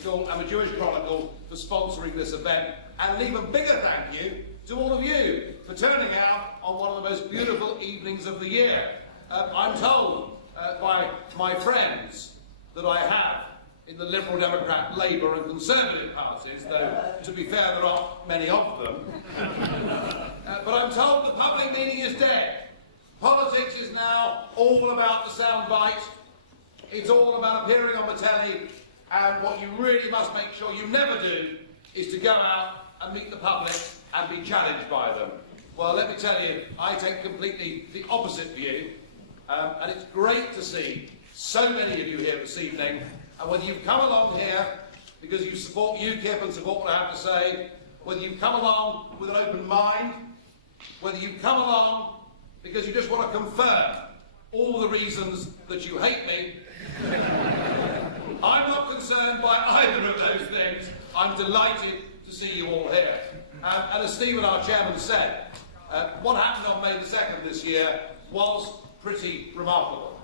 School and the Jewish Chronicle for sponsoring this event, and an even bigger thank you to all of you for turning out on one of the most beautiful evenings of the year. I'm told by my friends that I have in the Liberal Democrat, Labour and Conservative parties, though to be fair there aren't many of them, but I'm told the public meeting is dead. Politics is now all about the soundbite. It's all about appearing on the telly, and what you really must make sure you never do is to go out and meet the public and be challenged by them. Well, let me tell you, I take completely the opposite view, and it's great to see so many of you here this evening. And whether you've come along here because you support UKIP and support what I have to say, whether you've come along with an open mind, whether you've come along because you just want to confirm all the reasons that you hate me, I'm not concerned by either of those things. I'm delighted to see you all here. And as Stephen, our chairman, said, what happened on May the 2nd this year was pretty remarkable.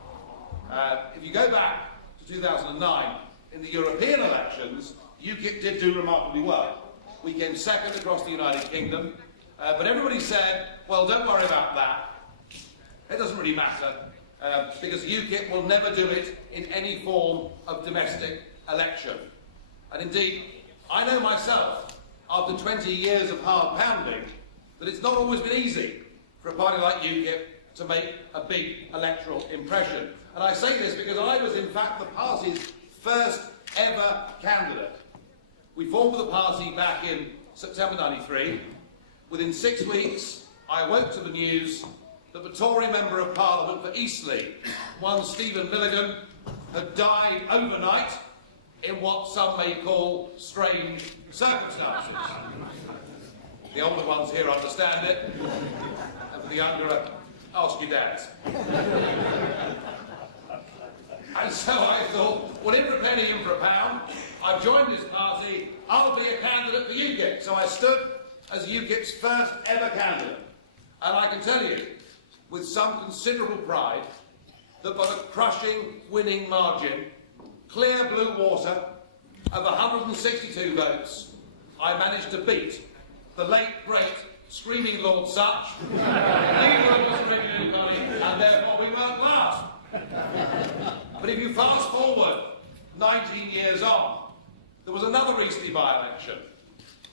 If you go back to 2009, in the European elections, UKIP did do remarkably well. We came second across the United Kingdom, but everybody said, well, don't worry about that. It doesn't really matter, because UKIP will never do it in any form of domestic election. And indeed, I know myself, after 20 years of hard pounding, that it's not always been easy for a party like UKIP to make a big electoral impression. And I say this because I was, in fact, the party's first ever candidate. We formed the party back in September '93. Within 6 weeks, I awoke to the news that the Tory Member of Parliament for Eastleigh, one Stephen Milligan, had died overnight in what some may call strange circumstances. The older ones here understand it, and for the younger, ask your dads. And so I thought, well, in for a penny, in for a pound, I've joined this party, I'll be a candidate for UKIP. So I stood as UKIP's first ever candidate. And I can tell you, with some considerable pride, that by a crushing winning margin, clear blue water, of 162 votes, I managed to beat the late, great, screaming Lord Such, and therefore we weren't last. But if you fast forward 19 years on, there was another Eastleigh by-election,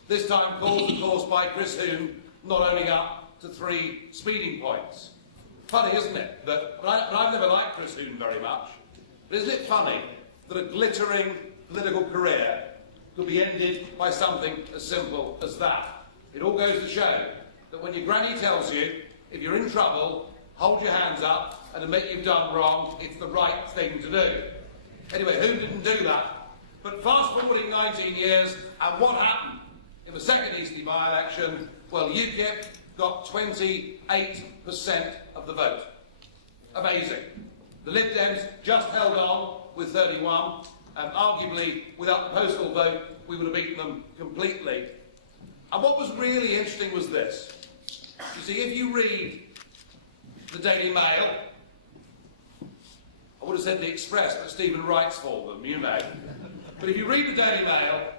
this time caused, of course, by Chris Huhne not owning up to 3 speeding points. Funny, isn't it? But I've never liked Chris Huhne very much. But isn't it funny that a glittering political career could be ended by something as simple as that? It all goes to show that when your granny tells you, if you're in trouble, hold your hands up and admit you've done wrong, it's the right thing to do. Anyway, who didn't do that? But fast forwarding 19 years, and what happened in the second Eastleigh by-election? Well, UKIP got 28% of the vote. Amazing. The Lib Dems just held on with 31, and arguably, without the postal vote, we would have beaten them completely. And what was really interesting was this. You see, if you read the Daily Mail, I would have said the Express, but Stephen writes for them, you may. But if you read the Daily Mail,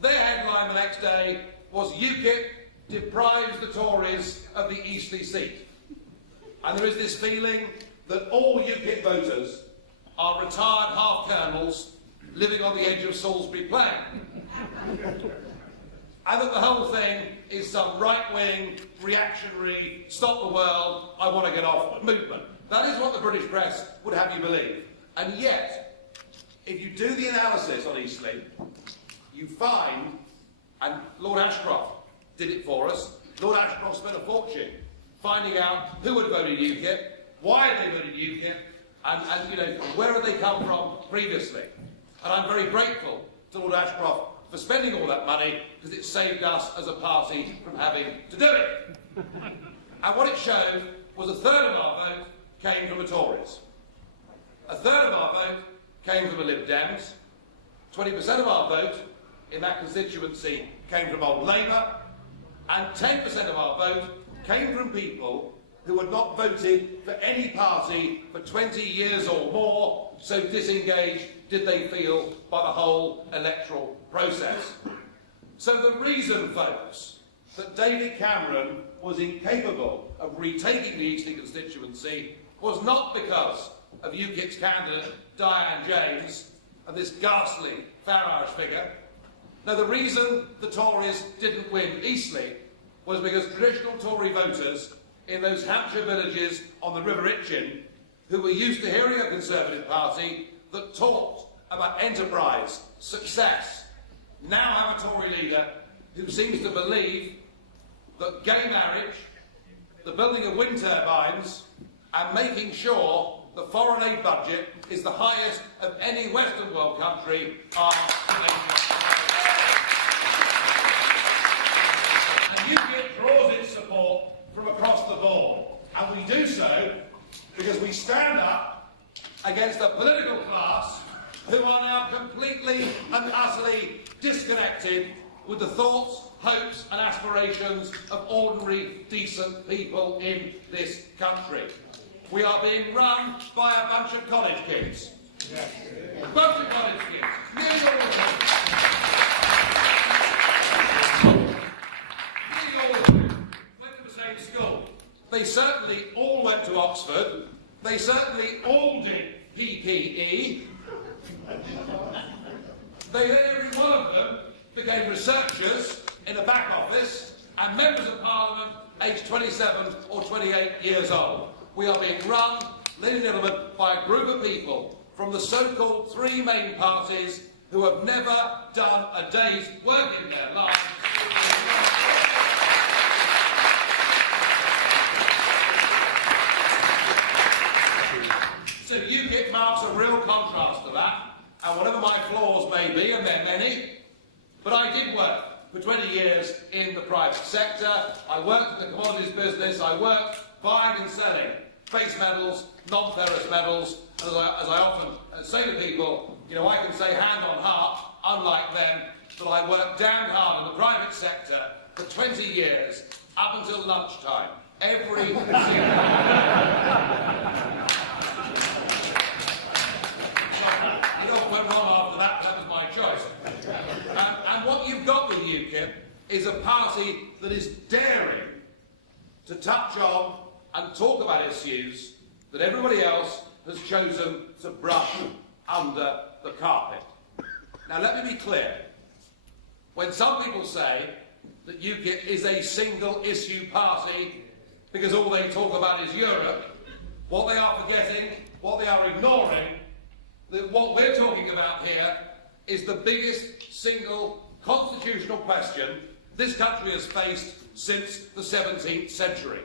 their headline the next day was UKIP deprives the Tories of the Eastleigh seat. And there is this feeling that all UKIP voters are retired half-colonels living on the edge of Salisbury Plain. And that the whole thing is some right-wing, reactionary, stop the world, I want to get off movement. That is what the British press would have you believe. And yet, if you do the analysis on Eastleigh, you find, and Lord Ashcroft did it for us, Lord Ashcroft spent a fortune finding out who had voted UKIP, why they voted UKIP, and you know, where had they come from previously. And I'm very grateful to Lord Ashcroft for spending all that money, because it saved us as a party from having to do it. And what it showed was a third of our vote came from the Tories. A third of our vote came from the Lib Dems. 20% of our vote in that constituency came from old Labour. And 10% of our vote came from people who had not voted for any party for 20 years or more, so disengaged did they feel by the whole electoral process. So the reason, folks, that David Cameron was incapable of retaking the Eastern constituency was not because of UKIP's candidate Diane James and this ghastly Farage figure. No, the reason the Tories didn't win Eastleigh was because traditional Tory voters in those Hampshire villages on the River Itchen, who were used to hearing a Conservative Party that talked about enterprise, success, now have a Tory leader who seems to believe that gay marriage, the building of wind turbines, and making sure the foreign aid budget is the highest of any Western world country are and UKIP draws its support from across the board, and we do so because we stand up against a political class who are now completely and utterly disconnected with the thoughts, hopes and aspirations of ordinary, decent people in this country. We are being run by a bunch of college kids. Yes. A bunch of college kids. Nearly all of them. Nearly all of them went to the same school. They certainly all went to Oxford. They certainly all did PPE. Every one of them became researchers in a back office and members of Parliament aged 27 or 28 years old. We are being run, ladies and gentlemen, by a group of people from the so-called three main parties who have never done a day's work in their lives. So UKIP marks a real contrast to that, and whatever my flaws may be, and they're many, but I did work for 20 years in the private sector. I worked in the commodities business. I worked buying and selling base metals, non-ferrous metals. As I often say to people, you know, I can say hand on heart, unlike them, that I worked damn hard in the private sector for 20 years, up until lunchtime, every single day. You know what went wrong after that? That was my choice. And what you've got with UKIP is a party that is daring to touch on and talk about issues that everybody else has chosen to brush under the carpet. Now let me be clear. When some people say that UKIP is a single issue party because all they talk about is Europe, what they are forgetting, what they are ignoring, that what we're talking about here is the biggest single constitutional question this country has faced since the 17th century.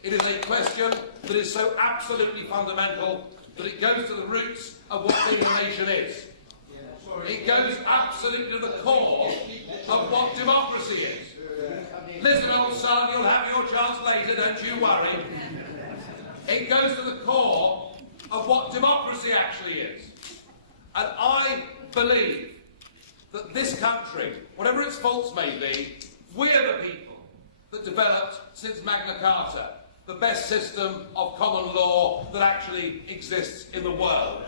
It is a question that is so absolutely fundamental that it goes to the roots of what being a nation is. It goes absolutely to the core of what democracy is. Listen, old son, you'll have your chance later, don't you worry. It goes to the core of what democracy actually is. And I believe that this country, whatever its faults may be, we are the people that developed since Magna Carta the best system of common law that actually exists in the world.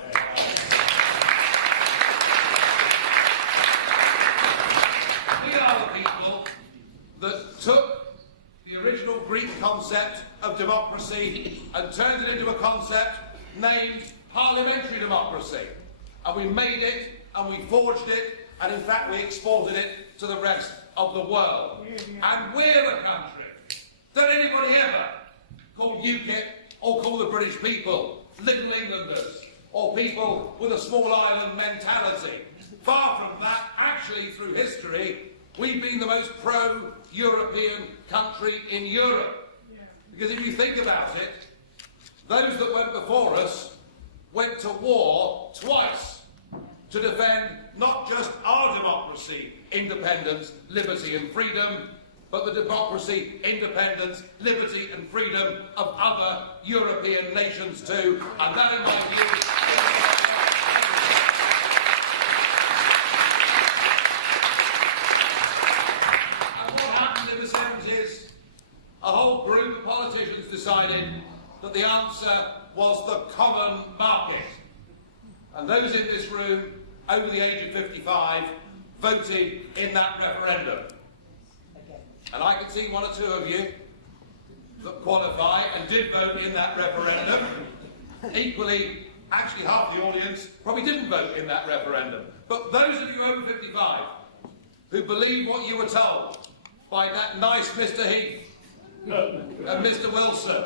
We are the people that took the original Greek concept of democracy and turned it into a concept named parliamentary democracy. And we made it, and we forged it, and in fact we exported it to the rest of the world. And we're the country that anybody ever called UKIP or called the British people Little Englanders or people with a small island mentality. Far from that, actually through history, we've been the most pro-European country in Europe. Because if you think about it, those that went before us went to war twice to defend not just our democracy, independence, liberty and freedom, but the democracy, independence, liberty and freedom of other European nations too. And that, in my view, and what happened in the 70s? A whole group of politicians decided that the answer was the common market. And those in this room over the age of 55 voted in that referendum. And I can see one or two of you that qualify and did vote in that referendum. Equally, actually half the audience probably didn't vote in that referendum. But those of you over 55 who believe what you were told by that nice Mr. Heath and Mr. Wilson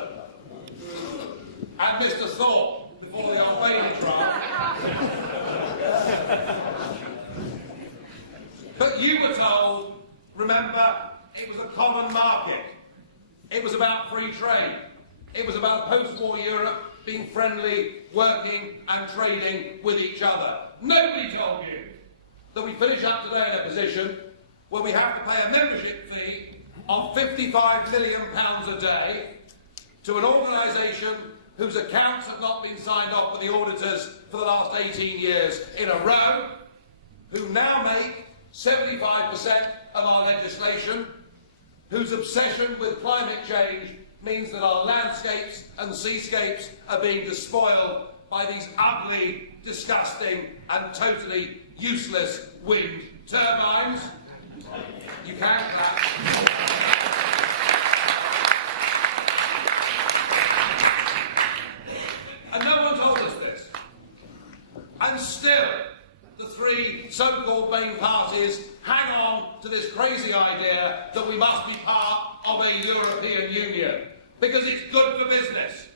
and Mr. Thorpe before the Old Bailey trial. But you were told, remember, it was a common market. It was about free trade. It was about post-war Europe being friendly, working and trading with each other. Nobody told you that we finish up today in a position where we have to pay a membership fee of £55 million a day to an organisation whose accounts have not been signed off by the auditors for the last 18 years in a row, who now make 75% of our legislation, whose obsession with climate change means that our landscapes and seascapes are being despoiled by these ugly, disgusting and totally useless wind turbines. You can clap. And no one told us this. And still, the three so-called main parties hang on to this crazy idea that we must be part of a European Union because it's good for business.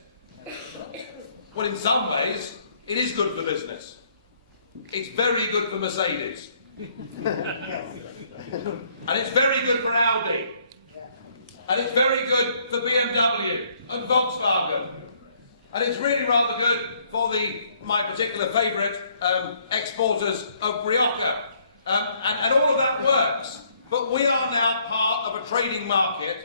Well, in some ways, it is good for business. It's very good for Mercedes. And it's very good for Audi. And it's very good for BMW and Volkswagen. And it's really rather good for my particular favourite exporters of Rioja. And all of that works. But we are now part of a trading market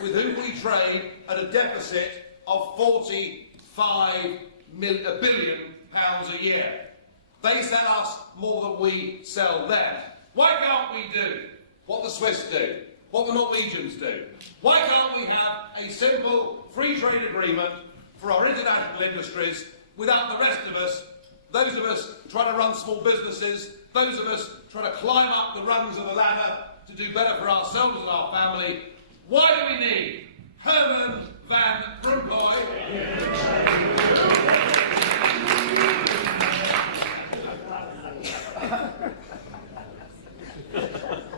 with whom we trade at a deficit of £45 billion a year. They sell us more than we sell them. Why can't we do what the Swiss do, what the Norwegians do? Why can't we have a simple free trade agreement for our international industries without the rest of us, those of us trying to run small businesses, those of us trying to climb up the rungs of the ladder to do better for ourselves and our family? Why do we need Herman Van Rompuy?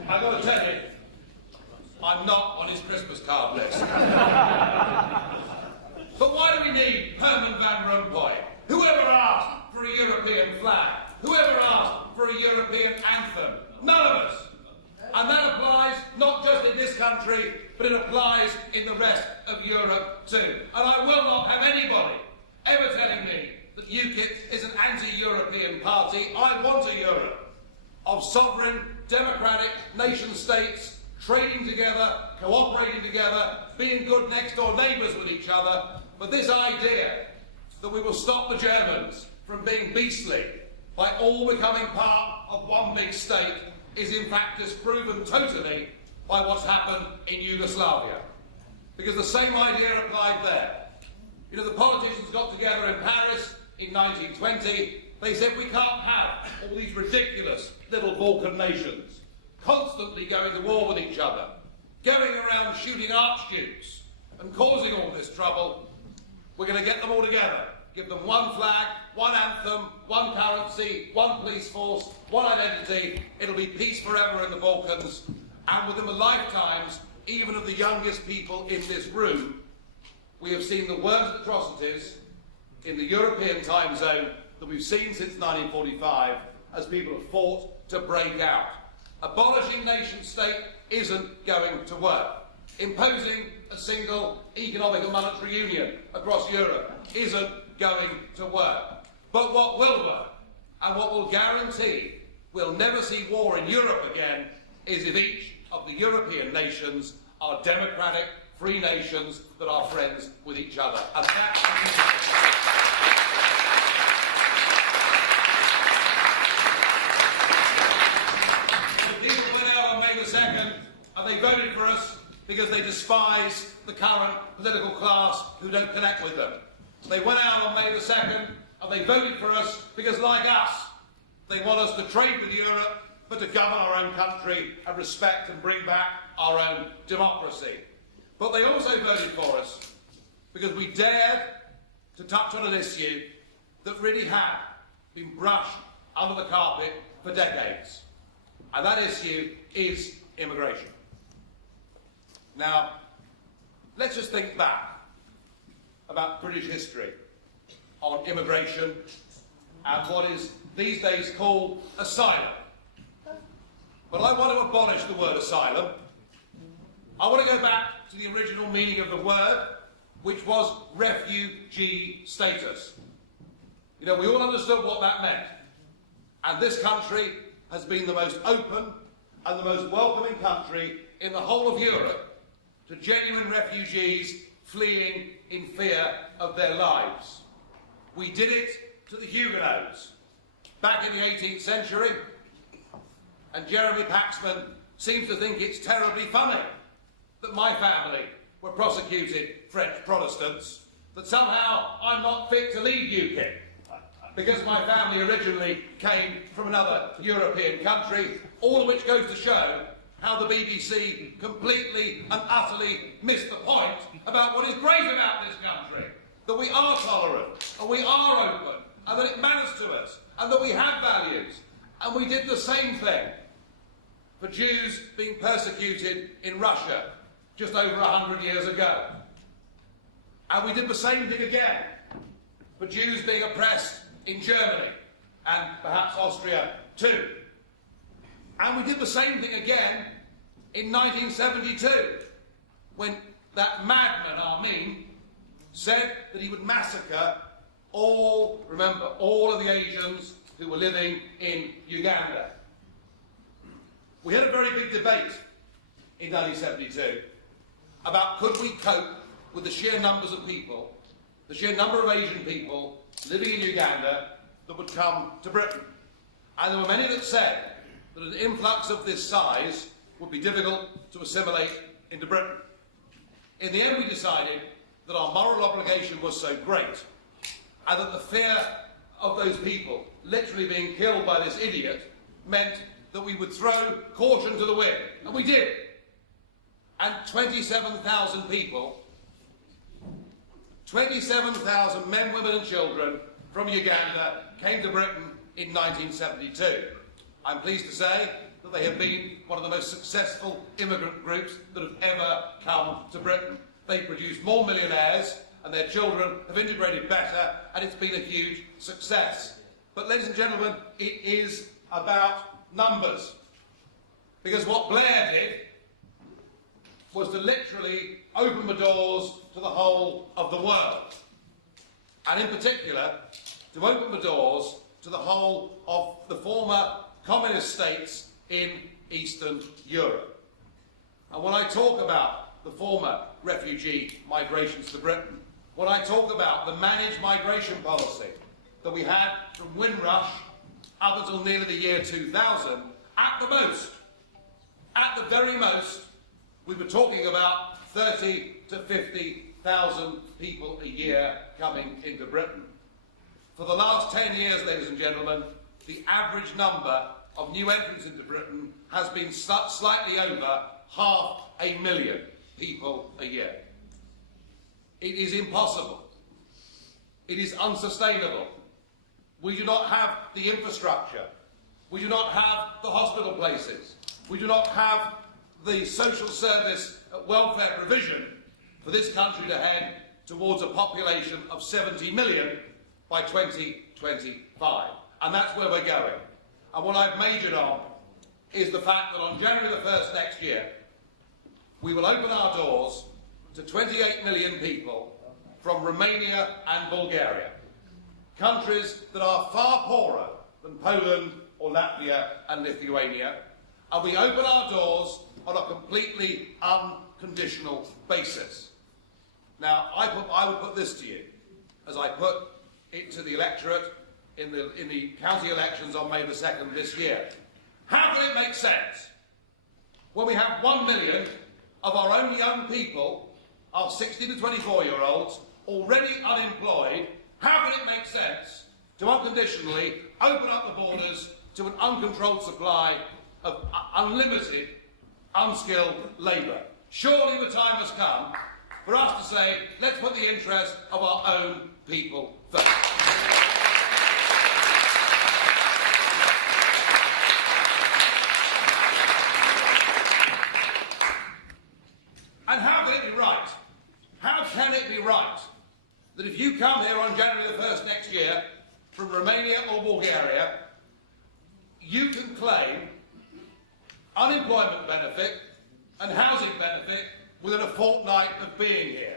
I've got to tell you, I'm not on his Christmas card list. But why do we need Herman Van Rompuy? Whoever asked for a European flag? Whoever asked for a European anthem? None of us. And that applies not just in this country, but it applies in the rest of Europe too. And I will not have anybody ever telling me that UKIP is an anti-European party. I want a Europe of sovereign, democratic nation-states trading together, cooperating together, being good next-door neighbours with each other. But this idea that we will stop the Germans from being beastly by all becoming part of one big state is in fact disproven totally by what's happened in Yugoslavia. Because the same idea applied there. You know, the politicians got together in Paris in 1920. They said we can't have all these ridiculous little Balkan nations constantly going to war with each other, going around shooting archdukes and causing all this trouble. We're going to get them all together, give them one flag, one anthem, one currency, one police force, one identity. It'll be peace forever in the Balkans. And within the lifetimes, even of the youngest people in this room, we have seen the worst atrocities in the European time zone that we've seen since 1945 as people have fought to break out. Abolishing nation state isn't going to work. Imposing a single economic and monetary union across Europe isn't going to work. But what will work, and what will guarantee we'll never see war in Europe again, is if each of the European nations are democratic, free nations that are friends with each other. And that's the people went out on May the 2nd and they voted for us. because they despise the current political class who don't connect with them. They went out on May the 2nd and they voted for us because, like us, they want us to trade with Europe but to govern our own country and respect and bring back our own democracy. But they also voted for us because we dared to touch on an issue that really had been brushed under the carpet for decades. And that issue is immigration. Now, let's just think back about British history on immigration and what is these days called asylum. But I want to abolish the word asylum. I want to go back to the original meaning of the word, which was refugee status. You know, we all understood what that meant. And this country has been the most open and the most welcoming country in the whole of Europe to genuine refugees fleeing in fear of their lives. We did it to the Huguenots back in the 18th century, and Jeremy Paxman seems to think it's terribly funny that my family were prosecuted French Protestants, that somehow I'm not fit to lead UKIP because my family originally came from another European country, all of which goes to show how the BBC completely and utterly missed the point about what is great about this country, that we are tolerant and we are open and that it matters to us and that we have values. And we did the same thing for Jews being persecuted in Russia just over 100 years ago. And we did the same thing again for Jews being oppressed in Germany and perhaps Austria too. And we did the same thing again in 1972 when that madman Armin said that he would massacre all of the Asians who were living in Uganda. We had a very big debate in 1972 about could we cope with the sheer numbers of people, the sheer number of Asian people living in Uganda that would come to Britain. And there were many that said that an influx of this size would be difficult to assimilate into Britain. In the end, we decided that our moral obligation was so great and that the fear of those people literally being killed by this idiot meant that we would throw caution to the wind. And we did. And 27,000 people, 27,000 men, women and children from Uganda came to Britain in 1972. I'm pleased to say that they have been one of the most successful immigrant groups that have ever come to Britain. They produced more millionaires and their children have integrated better, and it's been a huge success. But ladies and gentlemen, it is about numbers. Because what Blair did was to literally open the doors to the whole of the world. And in particular, to open the doors to the whole of the former communist states in Eastern Europe. And when I talk about the former refugee migrations to Britain, when I talk about the managed migration policy that we had from Windrush up until nearly the year 2000, at the very most, we were talking about 30 to 50,000 people a year coming into Britain. For the last 10 years, ladies and gentlemen, the average number of new entrants into Britain has been slightly over 500,000 people a year. It is impossible. It is unsustainable. We do not have the infrastructure. We do not have the hospital places. We do not have the social service welfare provision for this country to head towards a population of 70 million by 2025. And that's where we're going. And what I've majored on is the fact that on January the 1st next year, we will open our doors to 28 million people from Romania and Bulgaria, countries that are far poorer than Poland or Latvia and Lithuania, and we open our doors on a completely unconditional basis. Now, I would put this to you, as I put it to the electorate in the county elections on May the 2nd this year. How can it make sense when we have 1 million of our own young people, our 16 to 24-year-olds, already unemployed, how can it make sense to unconditionally open up the borders to an uncontrolled supply of unlimited, unskilled labour? Surely the time has come for us to say, let's put the interests of our own people first. And how can it be right? How can it be right that if you come here on January the 1st next year from Romania or Bulgaria, you can claim unemployment benefit and housing benefit within a fortnight of being here?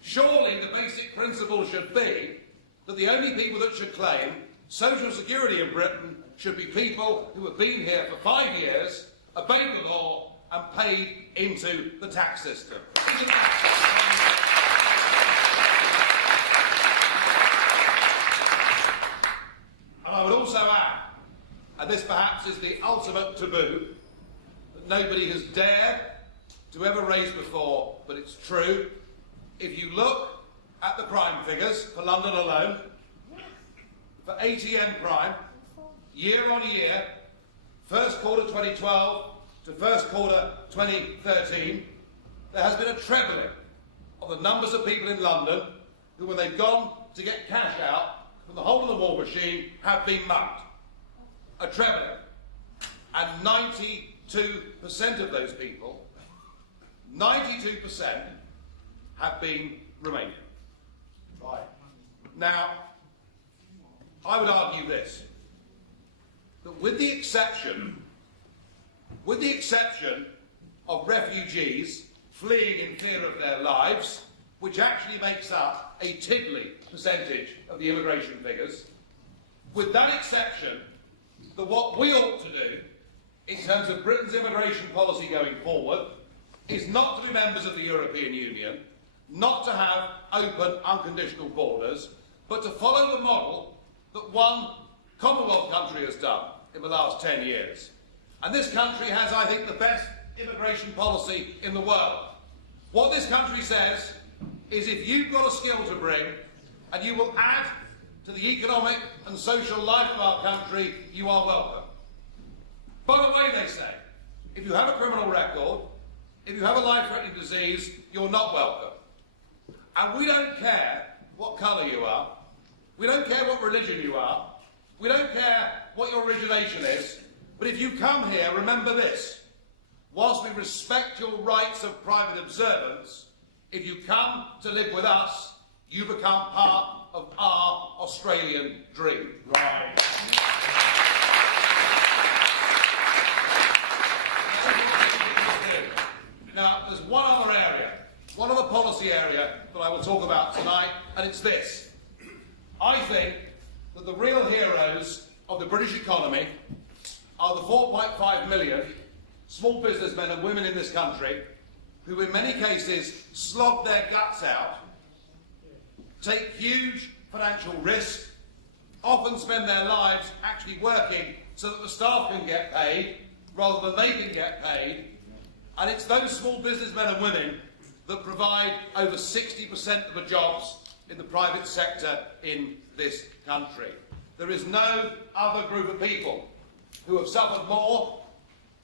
Surely the basic principle should be that the only people that should claim social security in Britain should be people who have been here for 5 years, obeyed the law and paid into the tax system. And I would also add, and this perhaps is the ultimate taboo that nobody has dared to ever raise before, but it's true. If you look at the crime figures for London alone, for ATM crime, year on year, first quarter 2012 to first quarter 2013, there has been a trebling of the numbers of people in London who, when they've gone to get cash out from the hole in the wall machine, have been mugged. A trebling. And 92% of those people, 92% have been Romanian. Right. Now, I would argue this, that with the exception of refugees fleeing in fear of their lives, which actually makes up a tiddly percentage of the immigration figures, with that exception, that what we ought to do in terms of Britain's immigration policy going forward is not to be members of the European Union, not to have open, unconditional borders, but to follow the model that one Commonwealth country has done in the last 10 years. And this country has, I think, the best immigration policy in the world. What this country says is if you've got a skill to bring and you will add to the economic and social life of our country, you are welcome. By the way, they say, if you have a criminal record, if you have a life-threatening disease, you're not welcome. And we don't care what colour you are, we don't care what religion you are, we don't care what your origination is, but if you come here, remember this: whilst we respect your rights of private observance, if you come to live with us, you become part of our Australian dream. Right. Now, there's one other area, one other policy area that I will talk about tonight, and it's this. I think that the real heroes of the British economy are the 4.5 million small businessmen and women in this country who in many cases slog their guts out, take huge financial risk, often spend their lives actually working so that the staff can get paid rather than they can get paid. And it's those small businessmen and women that provide over 60% of the jobs in the private sector in this country. There is no other group of people who have suffered more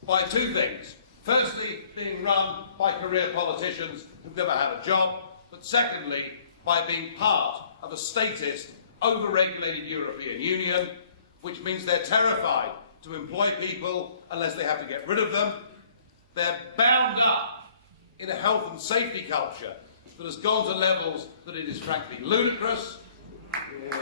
by two things. Firstly, being run by career politicians who've never had a job, but secondly, by being part of a statist, over-regulated European Union, which means they're terrified to employ people unless they have to get rid of them. They're bound up in a health and safety culture that has gone to levels that it is frankly ludicrous. And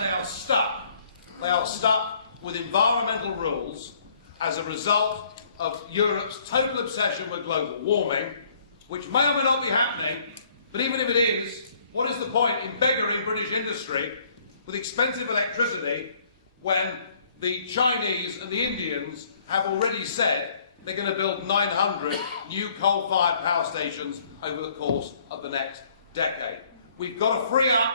they are stuck. They are stuck with environmental rules as a result of Europe's total obsession with global warming, which may or may not be happening, but even if it is, what is the point in beggaring British industry with expensive electricity when the Chinese and the Indians have already said they're going to build 900 new coal-fired power stations over the course of the next decade? We've got to free up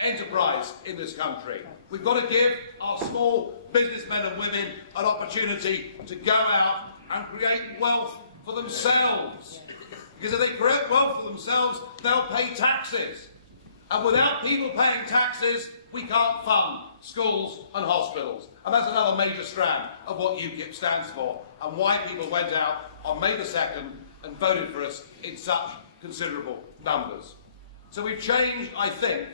enterprise in this country. We've got to give our small businessmen and women an opportunity to go out and create wealth for themselves. Because if they create wealth for themselves, they'll pay taxes. And without people paying taxes, we can't fund schools and hospitals. And that's another major strand of what UKIP stands for, and why people went out on May the 2nd and voted for us in such considerable numbers. So we've changed, I think,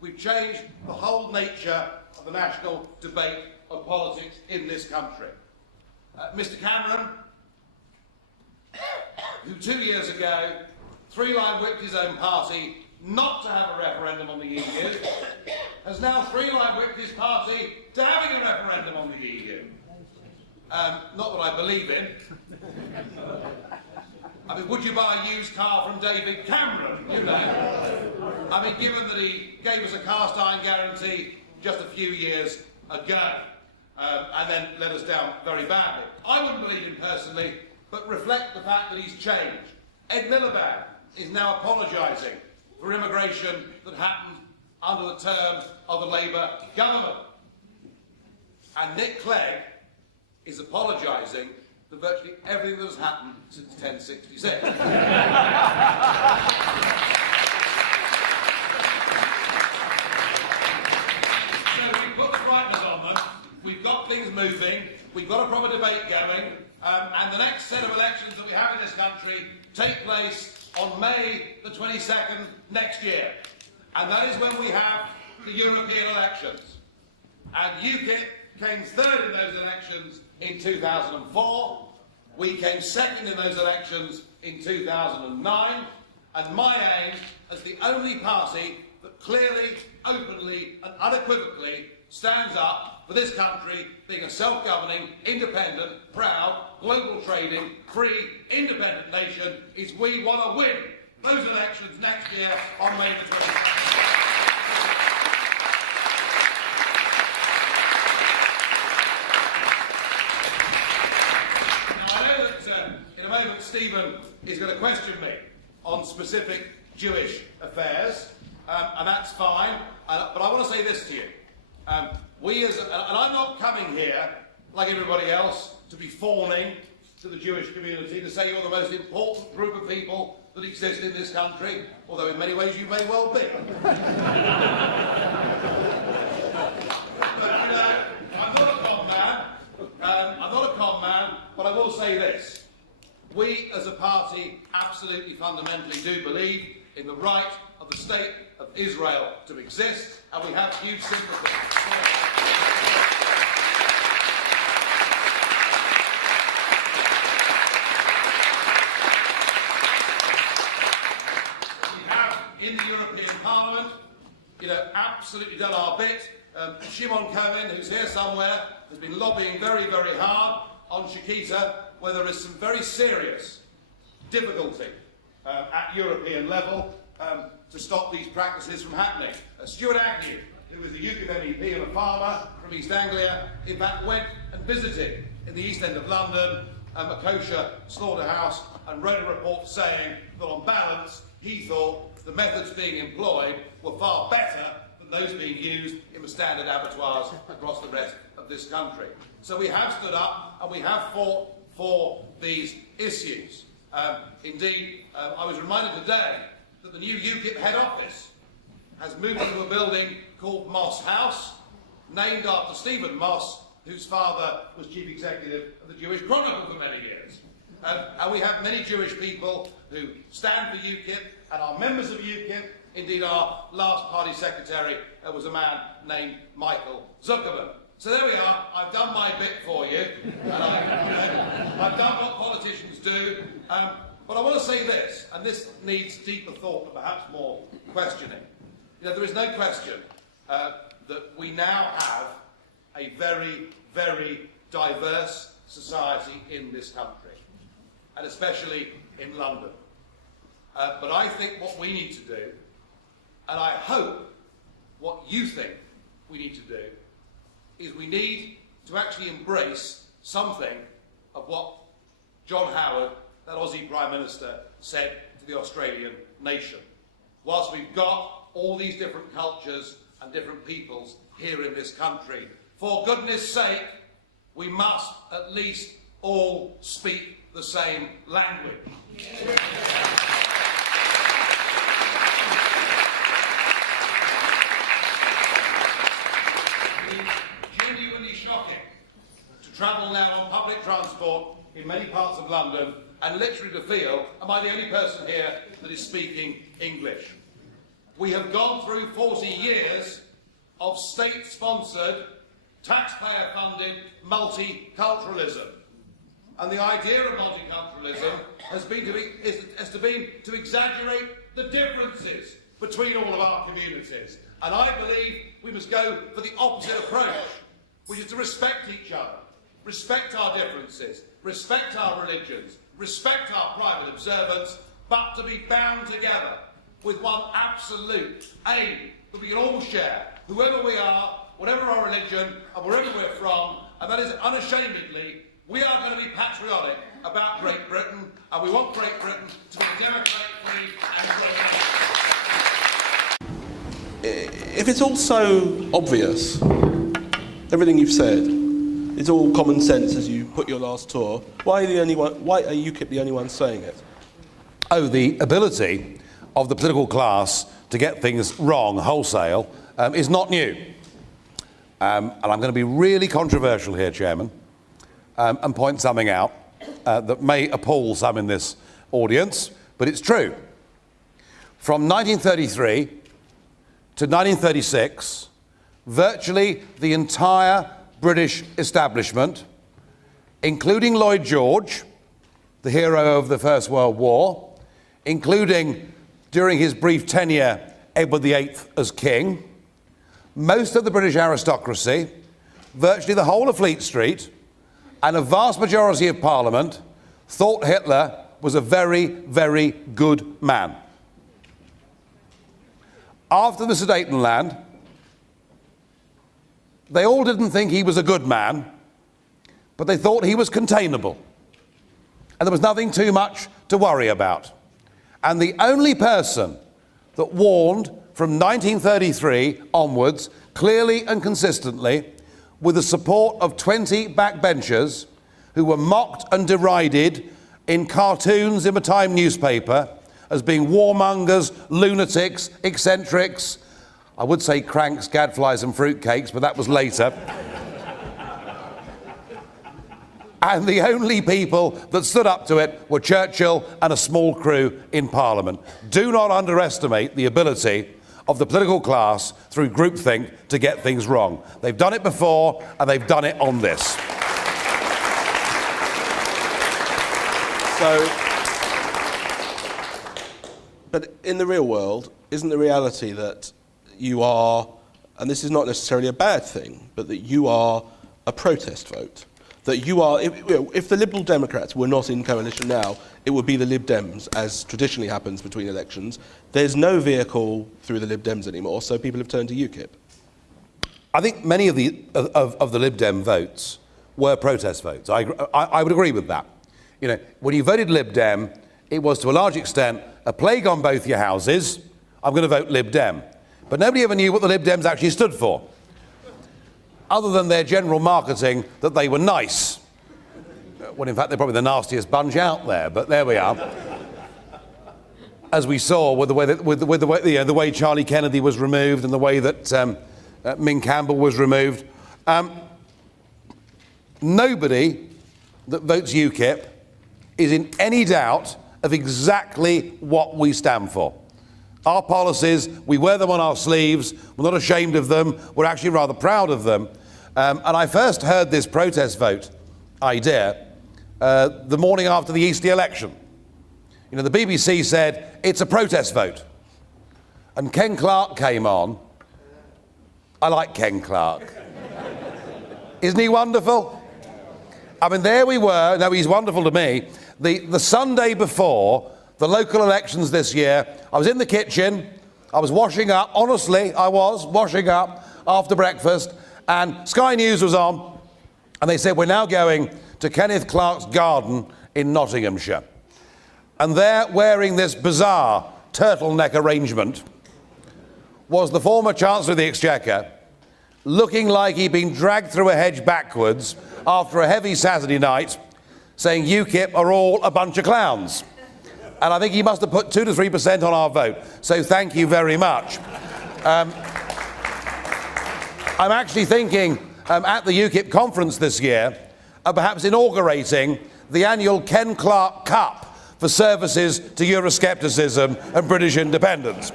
we've changed the whole nature of the national debate of politics in this country. Mr Cameron, who 2 years ago three-line whipped his own party not to have a referendum on the EU, has now three-line whipped his party to having a referendum on the EU. Not that I believe in. I mean, would you buy a used car from David Cameron? You know. I mean, given that he gave us a cast iron guarantee just a few years ago, and then let us down very badly. I wouldn't believe him personally, but reflect the fact that he's changed. Ed Miliband is now apologising for immigration that happened under the terms of the Labour government. And Nick Clegg is apologising for virtually everything that has happened since 1066. So we put the brightness on them, we've got things moving, we've got a proper debate going, and the next set of elections that we have in this country take place on May the 22nd next year. And that is when we have the European elections. And UKIP came third in those elections in 2004. We came second in those elections in 2009. And my aim, as the only party that clearly, openly and unequivocally stands up for this country being a self-governing, independent, proud, global trading, free, independent nation, is we want to win those elections next year on May the 22nd. Now, I know that in a moment Stephen is going to question me on specific Jewish affairs, and that's fine, but I want to say this to you. And I'm not coming here, like everybody else, to be fawning to the Jewish community, to say you're the most important group of people that exist in this country, although in many ways you may well be. But, I'm not a con man. I'm not a con man, but I will say this. We, as a party, absolutely fundamentally do believe in the right of the State of Israel to exist, and we have huge sympathy. We have, in the European Parliament, absolutely done our bit. Shimon Cohen, who's here somewhere, has been lobbying very, very hard on Chiquita, where there is some very serious difficulty at European level to stop these practices from happening. Stuart Agnew, who is a UKIP MEP and a farmer from East Anglia, in fact went and visited in the East End of London a kosher slaughterhouse and wrote a report saying that on balance he thought the methods being employed were far better than those being used in the standard abattoirs across the rest of this country. So we have stood up and we have fought for these issues. Indeed, I was reminded today that the new UKIP head office has moved into a building called Moss House, named after Stephen Moss, whose father was chief executive of the Jewish Chronicle for many years. And we have many Jewish people who stand for UKIP and are members of UKIP. Indeed, our last party secretary was a man named Michael Zuckerman. So there we are. I've done my bit for you. And I've done what politicians do. But I want to say this, and this needs deeper thought and perhaps more questioning. There is no question that we now have a very, very diverse society in this country, and especially in London. But I think what we need to do, and I hope what you think we need to do, is we need to actually embrace something of what John Howard, that Aussie Prime Minister, said to the Australian nation. Whilst we've got all these different cultures and different peoples here in this country. For goodness sake, we must at least all speak the same language. It's genuinely shocking to travel now on public transport in many parts of London and literally to feel, am I the only person here that is speaking English? We have gone through 40 years of state-sponsored, taxpayer-funded multiculturalism. And the idea of multiculturalism has been to exaggerate the differences between all of our communities. And I believe we must go for the opposite approach, which is to respect each other, respect our differences, respect our religions, respect our private observance, but to be bound together with one absolute aim that we can all share, whoever we are, whatever our religion, and wherever we're from, and that is unashamedly, we are going to be patriotic about Great Britain, and we want Great Britain to be democratic-free and free. If it's all so obvious, everything you've said, it's all common sense as you put your last tour, why are UKIP the only one saying it? Oh, the ability of the political class to get things wrong wholesale is not new. And I'm going to be really controversial here, Chairman, and point something out that may appall some in this audience, but it's true. From 1933 to 1936, virtually the entire British establishment, including Lloyd George, the hero of the First World War, including, during his brief tenure, Edward VIII as king, most of the British aristocracy, virtually the whole of Fleet Street, and a vast majority of Parliament thought Hitler was a very, very good man. After the Sudetenland, they all didn't think he was a good man, but they thought he was containable. And there was nothing too much to worry about. And the only person that warned from 1933 onwards, clearly and consistently, with the support of 20 backbenchers who were mocked and derided in cartoons in the Time newspaper as being warmongers, lunatics, eccentrics. I would say cranks, gadflies and fruitcakes, but that was later. And the only people that stood up to it were Churchill and a small crew in Parliament. Do not underestimate the ability of the political class through groupthink to get things wrong. They've done it before, and they've done it on this. So, but in the real world, isn't the reality that you are, and this is not necessarily a bad thing, but that you are a protest vote? That you are, if the Liberal Democrats were not in coalition now, it would be the Lib Dems, as traditionally happens between elections. There's no vehicle through the Lib Dems anymore, so people have turned to UKIP. I think many of the Lib Dem votes were protest votes. I would agree with that. You know, when you voted Lib Dem, it was to a large extent a plague on both your houses. I'm going to vote Lib Dem. But nobody ever knew what the Lib Dems actually stood for, other than their general marketing that they were nice. Well, in fact, they're probably the nastiest bunch out there, but there we are. As we saw with the way Charlie Kennedy was removed and the way that Ming Campbell was removed. Nobody that votes UKIP is in any doubt of exactly what we stand for. Our policies, we wear them on our sleeves, we're not ashamed of them, we're actually rather proud of them. And I first heard this protest vote idea the morning after the Easter election. You know, the BBC said, it's a protest vote. And Ken Clarke came on. I like Ken Clarke. Isn't he wonderful? I mean, there we were. No, he's wonderful to me. The Sunday before the local elections this year, I was in the kitchen, I was washing up, honestly, I was washing up after breakfast, and Sky News was on, and they said, we're now going to Kenneth Clarke's garden in Nottinghamshire. And there, wearing this bizarre turtleneck arrangement, was the former Chancellor of the Exchequer, looking like he'd been dragged through a hedge backwards after a heavy Saturday night, saying UKIP are all a bunch of clowns. And I think he must have put 2 to 3% on our vote. So thank you very much. I'm actually thinking at the UKIP conference this year of perhaps inaugurating the annual Ken Clarke Cup for services to Euroscepticism and British independence.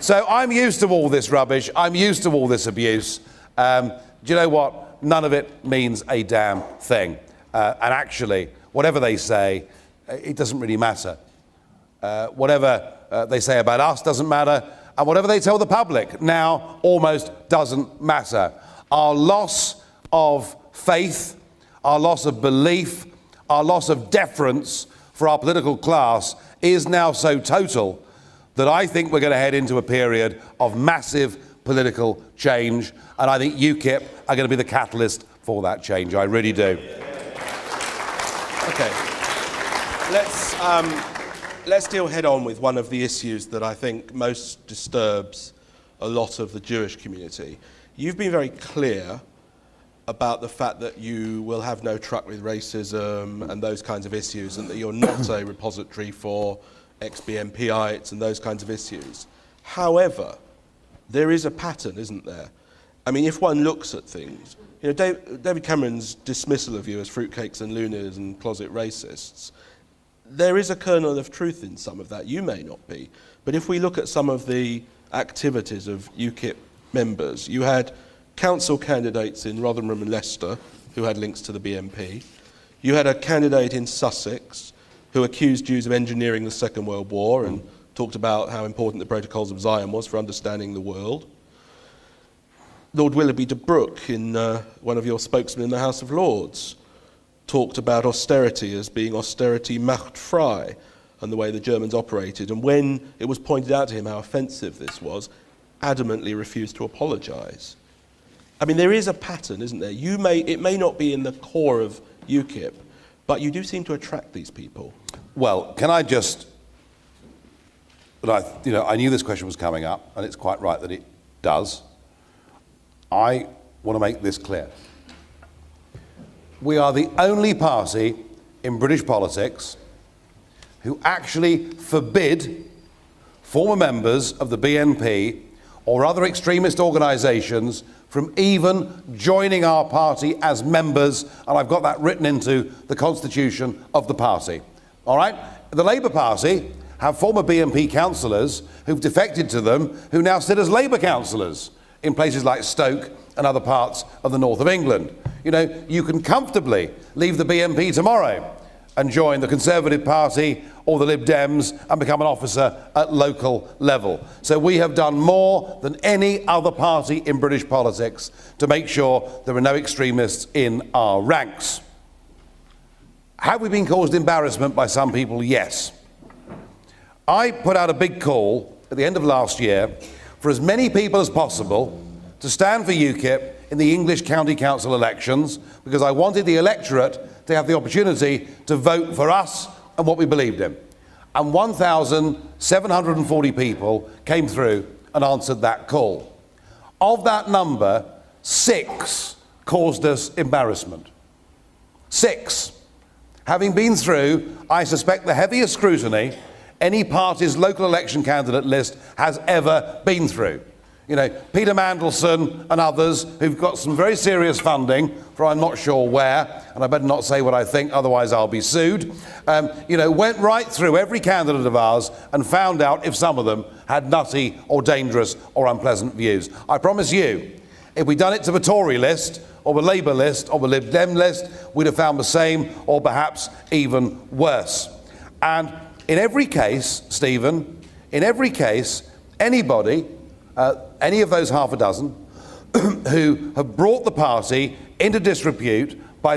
So I'm used to all this rubbish. I'm used to all this abuse. Do you know what? None of it means a damn thing. And actually, whatever they say, it doesn't really matter. Whatever they say about us doesn't matter. And whatever they tell the public now almost doesn't matter. Our loss of faith, our loss of belief, our loss of deference for our political class is now so total that I think we're going to head into a period of massive political change, and I think UKIP are going to be the catalyst for that change. I really do. Okay. Let's deal head on with one of the issues that I think most disturbs a lot of the Jewish community. You've been very clear about the fact that you will have no truck with racism and those kinds of issues, and that you're not a repository for ex-BNPites and those kinds of issues. However, there is a pattern, isn't there? I mean, if one looks at things, you know, David Cameron's dismissal of you as fruitcakes and loonies and closet racists, there is a kernel of truth in some of that. You may not be. But if we look at some of the activities of UKIP members, you had council candidates in Rotherham and Leicester who had links to the BNP. You had a candidate in Sussex who accused Jews of engineering the Second World War and talked about how important the Protocols of Zion was for understanding the world. Lord Willoughby de Brooke, in one of your spokesmen in the House of Lords, talked about austerity as being austerity macht frei and the way the Germans operated. And when it was pointed out to him how offensive this was, adamantly refused to apologise. I mean, there is a pattern, isn't there? It may not be in the core of UKIP, but you do seem to attract these people. Well, can I just... I knew this question was coming up, and it's quite right that it does. I want to make this clear. We are the only party in British politics who actually forbid former members of the BNP or other extremist organisations from even joining our party as members, and I've got that written into the constitution of the party. All right? The Labour Party have former BNP councillors who've defected to them who now sit as Labour councillors in places like Stoke and other parts of the north of England. You know, you can comfortably leave the BNP tomorrow and join the Conservative Party or the Lib Dems and become an officer at local level. So we have done more than any other party in British politics to make sure there are no extremists in our ranks. Have we been caused embarrassment by some people? Yes. I put out a big call at the end of last year for as many people as possible to stand for UKIP in the English County Council elections, because I wanted the electorate to have the opportunity to vote for us and what we believed in. And 1,740 people came through and answered that call. Of that number, 6 caused us embarrassment. 6. Having been through, I suspect, the heaviest scrutiny any party's local election candidate list has ever been through. You know, Peter Mandelson and others who've got some very serious funding for I'm not sure where, and I better not say what I think, otherwise I'll be sued, went right through every candidate of ours and found out if some of them had nutty or dangerous or unpleasant views. I promise you, if we'd done it to the Tory list, or the Labour list, or the Lib Dem list, we'd have found the same, or perhaps even worse. And in every case, Stephen, anybody, any of those half a dozen, who have brought the party into disrepute by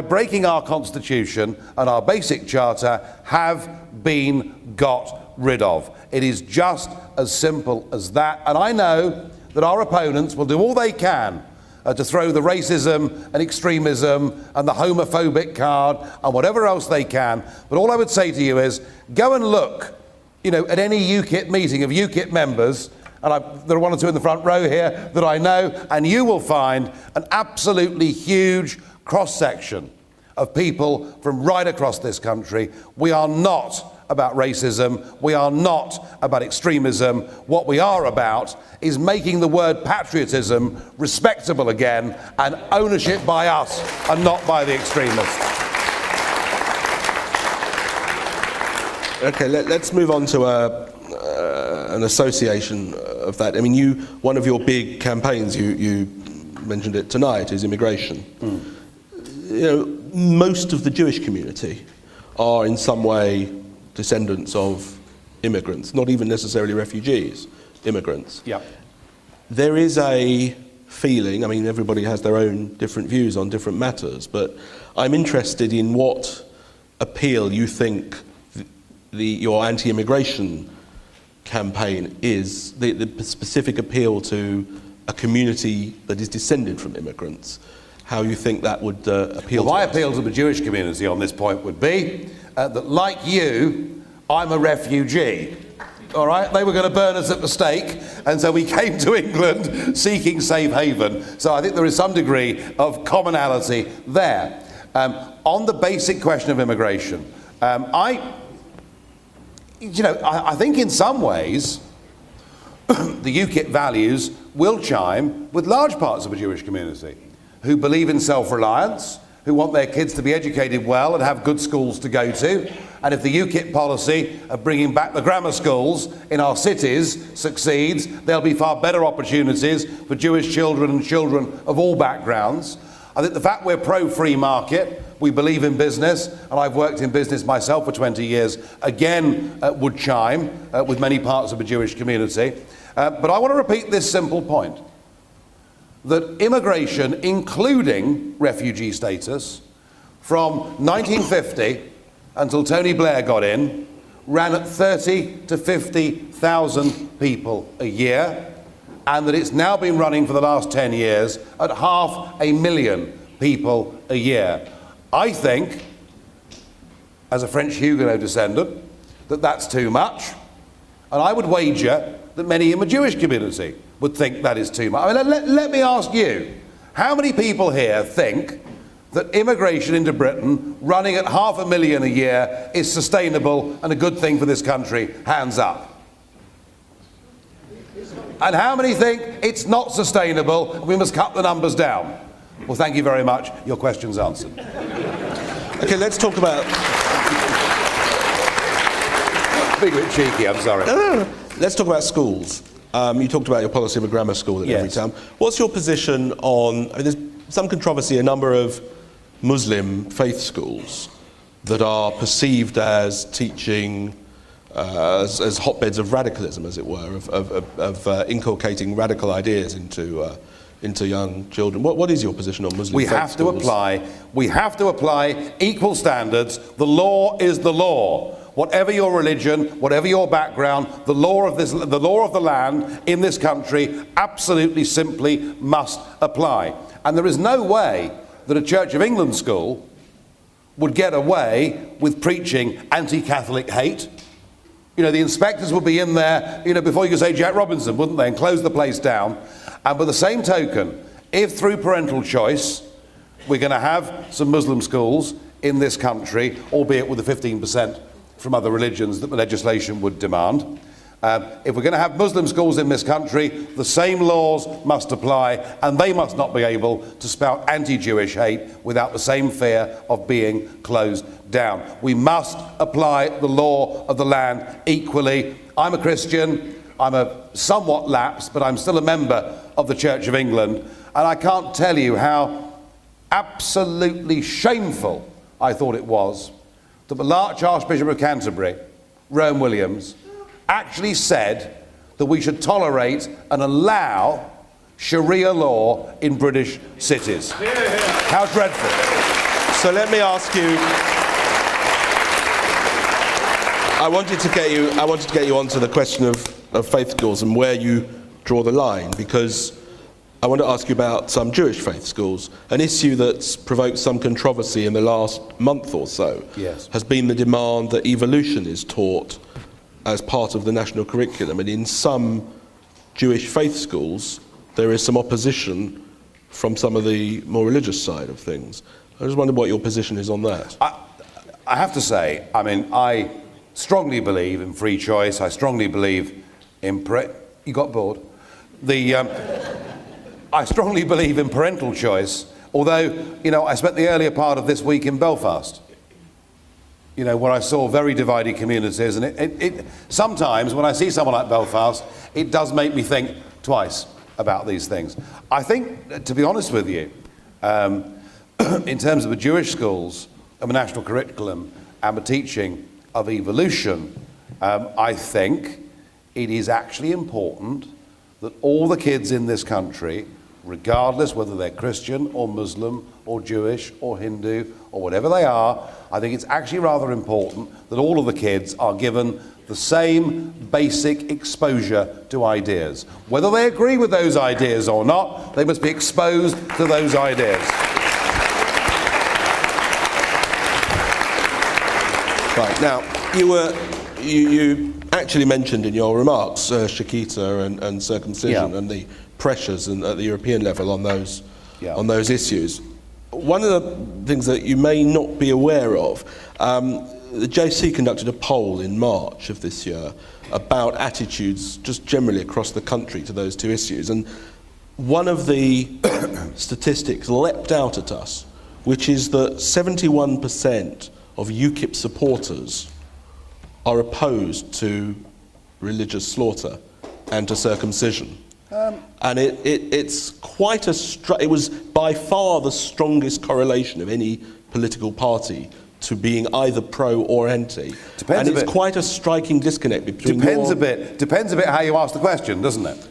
breaking our constitution and our basic charter have been got rid of. It is just as simple as that. And I know that our opponents will do all they can to throw the racism and extremism and the homophobic card and whatever else they can. But all I would say to you is, go and look, at any UKIP meeting of UKIP members and there are one or two in the front row here that I know, and you will find an absolutely huge cross-section of people from right across this country. We are not about racism. We are not about extremism. What we are about is making the word patriotism respectable again, and ownership by us and not by the extremists. Okay, let's move on to an association of that. I mean, one of your big campaigns, you mentioned it tonight, is immigration. You know, most of the Jewish community are in some way descendants of immigrants, not even necessarily refugees, immigrants. Yeah. There is a feeling, I mean, everybody has their own different views on different matters, but I'm interested in what appeal you think your anti-immigration campaign is, the specific appeal to a community that is descended from immigrants, how you think that would appeal to my us. appeal to the Jewish community on this point would be that, like you, I'm a refugee. All right, they were going to burn us at the stake, and so we came to England seeking safe haven. So I think there is some degree of commonality there. On the basic question of immigration, I think in some ways the UKIP values will chime with large parts of the Jewish community who believe in self-reliance, who want their kids to be educated well and have good schools to go to. And if the UKIP policy of bringing back the grammar schools in our cities succeeds, there'll be far better opportunities for Jewish children and children of all backgrounds. I think the fact we're pro-free market, we believe in business, and I've worked in business myself for 20 years, again would chime with many parts of the Jewish community. But I want to repeat this simple point, that immigration, including refugee status, from 1950 until Tony Blair got in, ran at 30 to 50,000 people a year, and that it's now been running for the last 10 years at 500,000 people a year. I think, as a French Huguenot descendant, that that's too much, and I would wager that many in the Jewish community would think that is too much. I mean, let me ask you, how many people here think that immigration into Britain, running at 500,000 a year, is sustainable and a good thing for this country? Hands up. And how many think it's not sustainable and we must cut the numbers down? Well, thank you very much. Your question's answered. Okay, let's talk about... Being a bit cheeky, I'm sorry. No. Let's talk about schools. You talked about your policy of a grammar school in every town. What's your position on... I mean, there's some controversy, a number of Muslim faith schools that are perceived as teaching, as hotbeds of radicalism, as it were, of inculcating radical ideas into young children. What is your position on Muslim faith schools? We have to apply equal standards. The law is the law. Whatever your religion, whatever your background, the law of the land in this country absolutely simply must apply. And there is no way that a Church of England school would get away with preaching anti-Catholic hate. You know, the inspectors would be in there, before you could say Jack Robinson, wouldn't they, and close the place down. And by the same token, if through parental choice we're going to have some Muslim schools in this country, albeit with the 15% from other religions that the legislation would demand, if we're going to have Muslim schools in this country, the same laws must apply, and they must not be able to spout anti-Jewish hate without the same fear of being closed down. We must apply the law of the land equally. I'm a Christian, I'm a somewhat lapsed, but I'm still a member of the Church of England, and I can't tell you how absolutely shameful I thought it was that the Archbishop of Canterbury, Rowan Williams, actually said that we should tolerate and allow Sharia law in British cities. How dreadful. So let me ask you, I wanted to get you onto the question of faith schools and where you draw the line, because I want to ask you about some Jewish faith schools. An issue that's provoked some controversy in the last month or so has been the demand that evolution is taught as part of the national curriculum. And in some Jewish faith schools, there is some opposition from some of the more religious side of things. I just wondered what your position is on that. I have to say, I mean, I strongly believe in free choice. I strongly believe in... You got bored? I strongly believe in parental choice, although, I spent the earlier part of this week in Belfast, where I saw very divided communities, and it sometimes, when I see someone like Belfast, it does make me think twice about these things. I think, to be honest with you, in terms of the Jewish schools, of a national curriculum, and the teaching of evolution, I think it is actually important that all the kids in this country, regardless whether they're Christian or Muslim or Jewish or Hindu or whatever they are, I think it's actually rather important that all of the kids are given the same basic exposure to ideas. Whether they agree with those ideas or not, they must be exposed to those ideas. Right, now, you actually mentioned in your remarks Shakita and circumcision and the pressures at the European level on those issues. One of the things that you may not be aware of, the JC conducted a poll in March of this year about attitudes just generally across the country to those two issues, and one of the statistics leapt out at us, which is that 71% of UKIP supporters are opposed to religious slaughter and to circumcision. And it's quite it was by far the strongest correlation of any political party to being either pro or anti. And it's quite a striking disconnect between Depends a bit how you ask the question, doesn't it?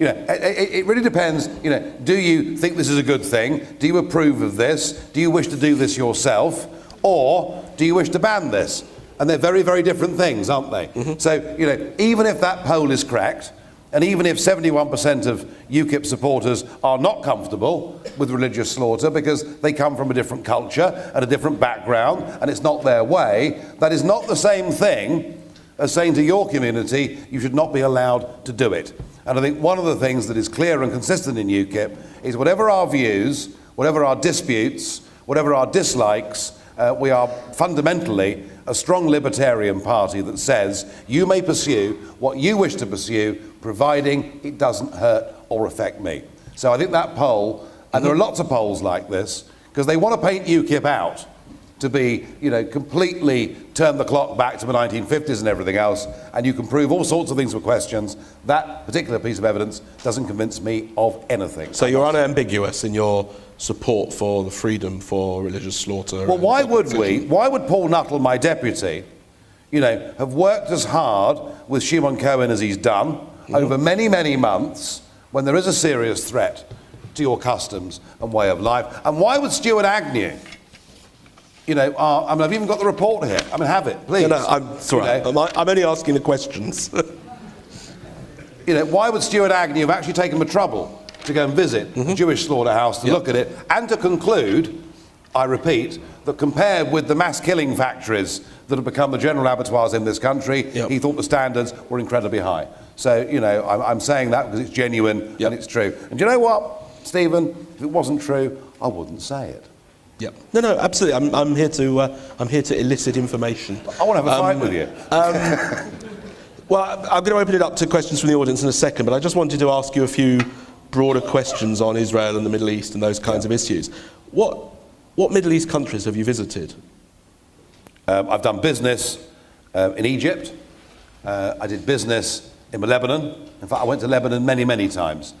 It really depends, do you think this is a good thing? Do you approve of this? Do you wish to do this yourself? Or do you wish to ban this? And they're very, very different things, aren't they? Mm-hmm. So, even if that poll is correct, and even if 71% of UKIP supporters are not comfortable with religious slaughter because they come from a different culture and a different background, and it's not their way, that is not the same thing as saying to your community, you should not be allowed to do it. And I think one of the things that is clear and consistent in UKIP is whatever our views, whatever our disputes, whatever our dislikes, we are fundamentally a strong libertarian party that says you may pursue what you wish to pursue, providing it doesn't hurt or affect me. So I think that poll, and there are lots of polls like this, because they want to paint UKIP out to be, completely turn the clock back to the 1950s and everything else, and you can prove all sorts of things with questions. That particular piece of evidence doesn't convince me of anything. So you're unambiguous in your support for the freedom for religious slaughter? Well, why would Paul Nuttall, my deputy, have worked as hard with Shimon Cohen as he's done over many, many months when there is a serious threat to your customs and way of life? And why would Stuart Agnew, I've even got the report here. Have it, please. No, I'm sorry. I'm only asking the questions. Why would Stuart Agnew have actually taken the trouble to go and visit the Jewish slaughterhouse to look at it and to conclude, I repeat, that compared with the mass killing factories that have become the general abattoirs in this country, he thought the standards were incredibly high. So, I'm saying that because it's genuine and it's true. And do you know what, Stephen? If it wasn't true, I wouldn't say it. Yeah. No, absolutely. I'm here to elicit information. I want to have a fight with you. Well, I'm going to open it up to questions from the audience in a second, but I just wanted to ask you a few broader questions on Israel and the Middle East and those kinds of issues. What Middle East countries have you visited? I've done business in Egypt. I did business in Lebanon. In fact, I went to Lebanon many, many times.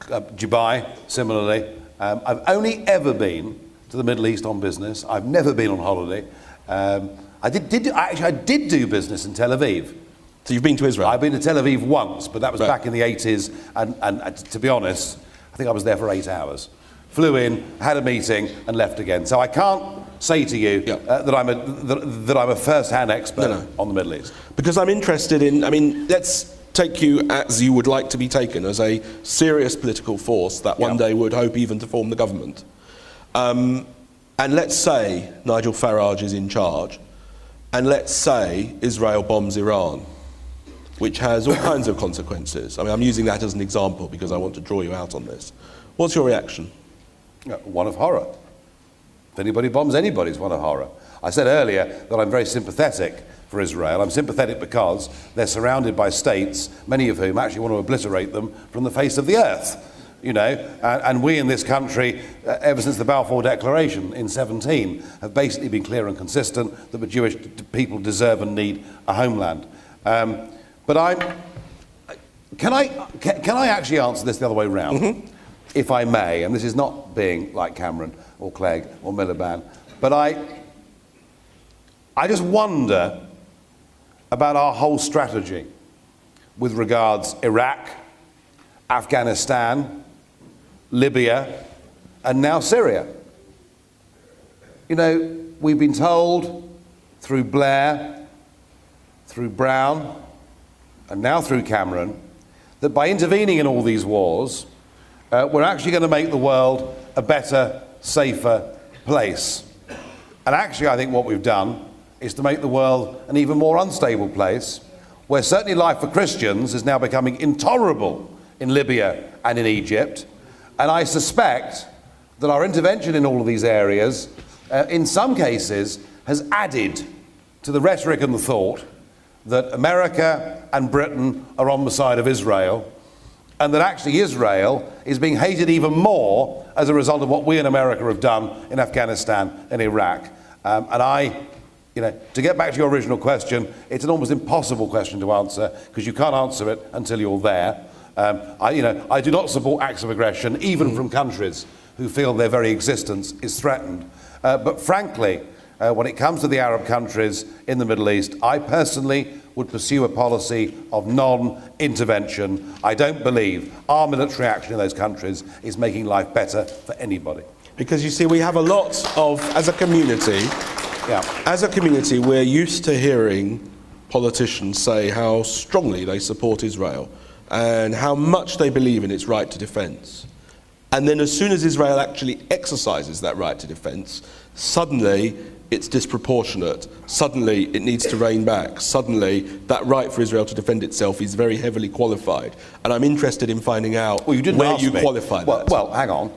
Dubai, similarly. I've only ever been to the Middle East on business. I've never been on holiday. I did do business in Tel Aviv. So you've been to Israel? I've been to Tel Aviv once, but that was back in the 80s, and to be honest, I think I was there for 8 hours. Flew in, had a meeting, and left again. So I can't say to you that I'm a first-hand expert on the Middle East. Because I'm interested in, let's take you as you would like to be taken, as a serious political force that one day would hope even to form the government. And let's say Nigel Farage is in charge, and let's say Israel bombs Iran. which has all kinds of consequences. I mean, I'm using that as an example because I want to draw you out on this. What's your reaction? One of horror. If anybody bombs anybody, it's one of horror. I said earlier that I'm very sympathetic for Israel. I'm sympathetic because they're surrounded by states, many of whom actually want to obliterate them from the face of the earth. You know, and we in this country, ever since the Balfour Declaration in 17, have basically been clear and consistent that the Jewish people deserve and need a homeland. But can I actually answer this the other way round, if I may? And this is not being like Cameron or Clegg or Miliband, but I just wonder about our whole strategy with regards Iraq, Afghanistan, Libya, and now Syria. You know, we've been told through Blair, through Brown, and now through Cameron, that by intervening in all these wars, we're actually going to make the world a better, safer place. And actually, I think what we've done is to make the world an even more unstable place, where certainly life for Christians is now becoming intolerable in Libya and in Egypt. And I suspect that our intervention in all of these areas, in some cases, has added to the rhetoric and the thought that America and Britain are on the side of Israel, and that actually Israel is being hated even more as a result of what we in America have done in Afghanistan and Iraq. You know, to get back to your original question, it's an almost impossible question to answer because you can't answer it until you're there. I do not support acts of aggression, even from countries who feel their very existence is threatened. But frankly, when it comes to the Arab countries in the Middle East, I personally would pursue a policy of non-intervention. I don't believe our military action in those countries is making life better for anybody. Because you see, we have a lot of, as a community, we're used to hearing politicians say how strongly they support Israel and how much they believe in its right to defence. And then as soon as Israel actually exercises that right to defence, suddenly it's disproportionate. Suddenly it needs to rein back. Suddenly that right for Israel to defend itself is very heavily qualified. And I'm interested in finding out where you qualify that. Well, hang on.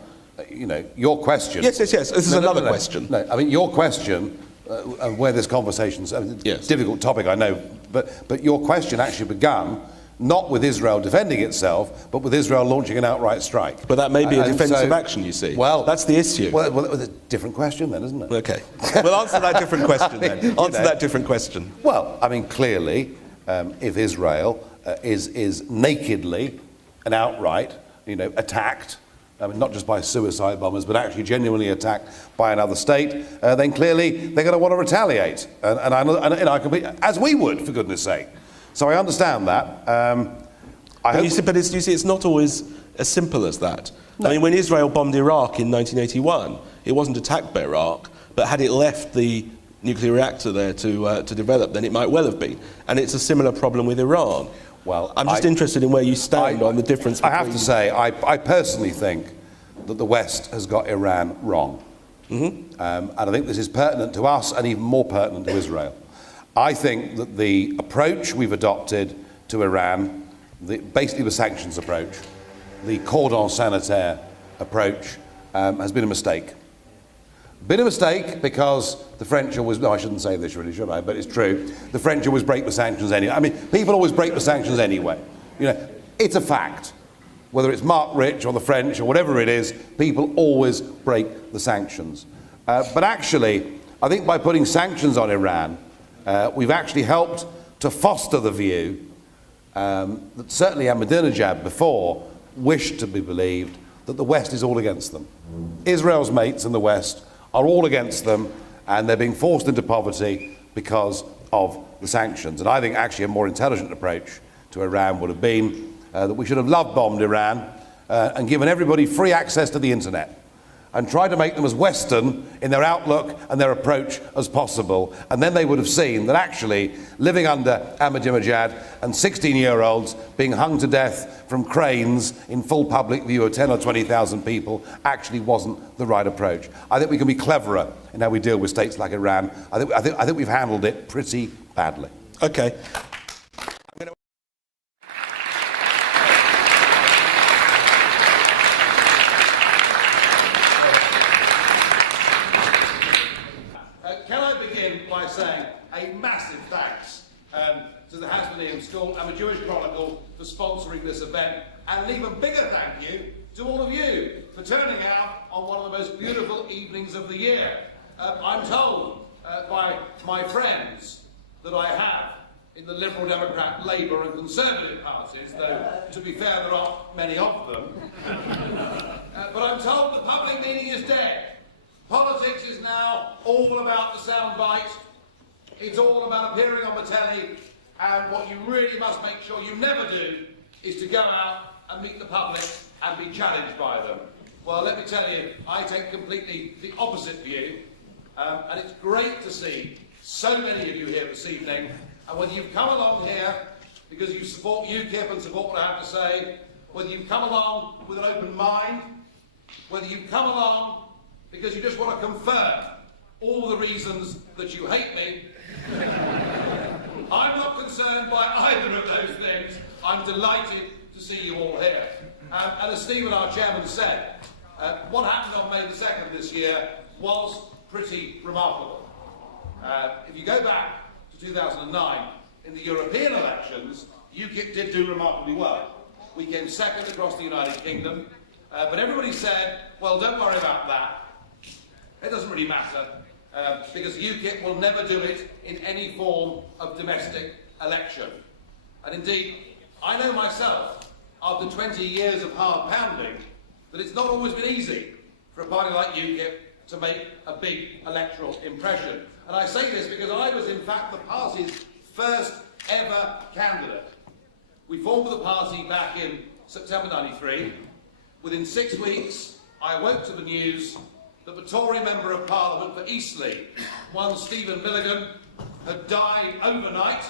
You know, your question... Yes. This is another question. No, I mean, your question, and where this conversation's a difficult topic, I know, but your question actually began not with Israel defending itself, but with Israel launching an outright strike. But that may be a defensive action, you see. Well, that's the issue. Well, it's a different question then, isn't it? Okay. We'll answer that different question then. Answer that different question. Well, I mean, clearly, if Israel is nakedly and outright, attacked, I mean, not just by suicide bombers, but actually genuinely attacked by another state, then clearly they're going to want to retaliate. And I can be, as we would, for goodness sake. So I understand that. You see, it's not always as simple as that. No. I mean, when Israel bombed Iraq in 1981, it wasn't attacked by Iraq, but had it left the nuclear reactor there to develop, then it might well have been. And it's a similar problem with Iran. Well, I'm just interested in where you stand on the difference between... I have to say, I personally think that the West has got Iran wrong. And I think this is pertinent to us and even more pertinent to Israel. I think that the approach we've adopted to Iran, basically the sanctions approach, the cordon sanitaire approach, has been a mistake. Been a mistake because the French always, no, I shouldn't say this really, should I? But it's true. The French always break the sanctions anyway. I mean, people always break the sanctions anyway. It's a fact. Whether it's Mark Rich or the French or whatever it is, people always break the sanctions. But actually, I think by putting sanctions on Iran, we've actually helped to foster the view that certainly Ahmadinejad before wished to be believed that the West is all against them. Israel's mates in the West are all against them, and they're being forced into poverty because of the sanctions. And I think actually a more intelligent approach to Iran would have been that we should have love-bombed Iran and given everybody free access to the internet and tried to make them as Western in their outlook and their approach as possible. And then they would have seen that actually living under Ahmadinejad and 16-year-olds being hung to death from cranes in full public view of 10 or 20,000 people actually wasn't the right approach. I think we can be cleverer in how we deal with states like Iran. I think we've handled it pretty badly. Okay. the Jewish Chronicle for sponsoring this event, and an even bigger thank you to all of you for turning out on one of the most beautiful evenings of the year. I'm told by my friends that I have in the Liberal Democrat, Labour and Conservative parties, though to be fair there aren't many of them, but I'm told the public meeting is dead. Politics is now all about the soundbite. It's all about appearing on the telly, and what you really must make sure you never do is to go out and meet the public and be challenged by them. Well, let me tell you, I take completely the opposite view, and it's great to see so many of you here this evening, and whether you've come along here because you support UKIP and support what I have to say, whether you've come along with an open mind, whether you've come along because you just want to confirm all the reasons that you hate me, I'm not concerned by either of those things. I'm delighted to see you all here. And as Stephen, our chairman, said, what happened on May the 2nd this year was pretty remarkable. If you go back to 2009, in the European elections, UKIP did do remarkably well. We came second across the United Kingdom, but everybody said, well, don't worry about that. It doesn't really matter, because UKIP will never do it in any form of domestic election. And indeed, I know myself, after 20 years of hard pounding, that it's not always been easy for a party like UKIP to make a big electoral impression. And I say this because I was, in fact, the party's first ever candidate. We formed the party back in September '93. Within 6 weeks, I awoke to the news that the Tory Member of Parliament for Eastleigh, one Stephen Milligan, had died overnight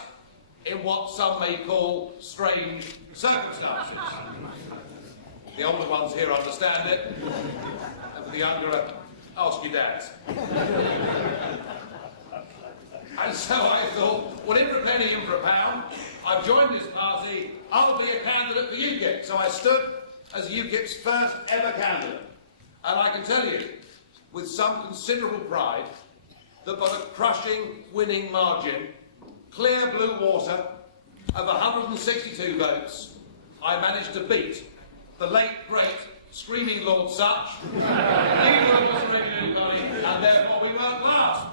in what some may call strange circumstances. The older ones here understand it, and for the younger, ask your dads. And so I thought, well, in for a penny, in for a pound, I've joined this party, I'll be a candidate for UKIP. So I stood as UKIP's first ever candidate. And I can tell you, with some considerable pride, that by a crushing winning margin, clear blue water, of 162 votes, I managed to beat the late, great, screaming Lord Such, and therefore we weren't last.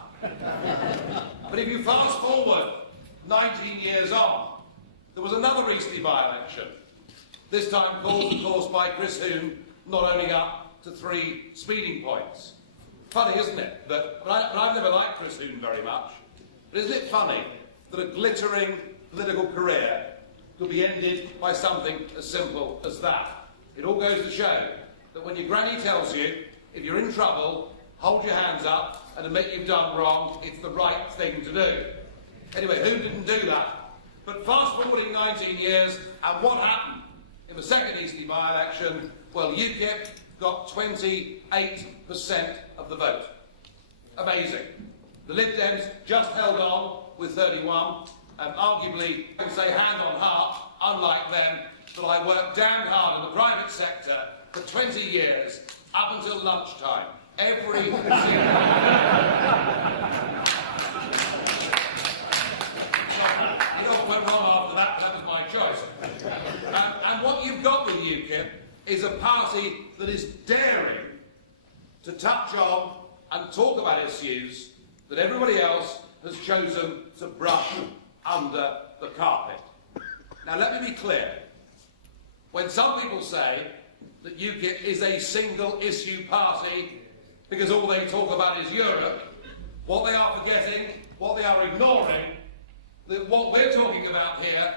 But if you fast forward 19 years on, there was another Eastleigh by-election, this time caused, of course, by Chris Huhne not owning up to 3 speeding points. Funny, isn't it? But I've never liked Chris Huhne very much. But isn't it funny that a glittering political career could be ended by something as simple as that? It all goes to show that when your granny tells you, if you're in trouble, hold your hands up and admit you've done wrong, it's the right thing to do. Anyway, who didn't do that? But fast forwarding 19 years, and what happened in the second Eastleigh by-election? Well, UKIP got 28% of the vote. Amazing. The Lib Dems just held on with 31, and arguably, I can say hand on heart, unlike them, that I worked damn hard in the private sector for 20 years, up until lunchtime, every single day. What went wrong after that, that was my choice. And what you've got with UKIP is a party that is daring to touch on and talk about issues that everybody else has chosen to brush under the carpet. Now let me be clear. When some people say that UKIP is a single issue party because all they talk about is Europe, what they are forgetting, what they are ignoring, that what we're talking about here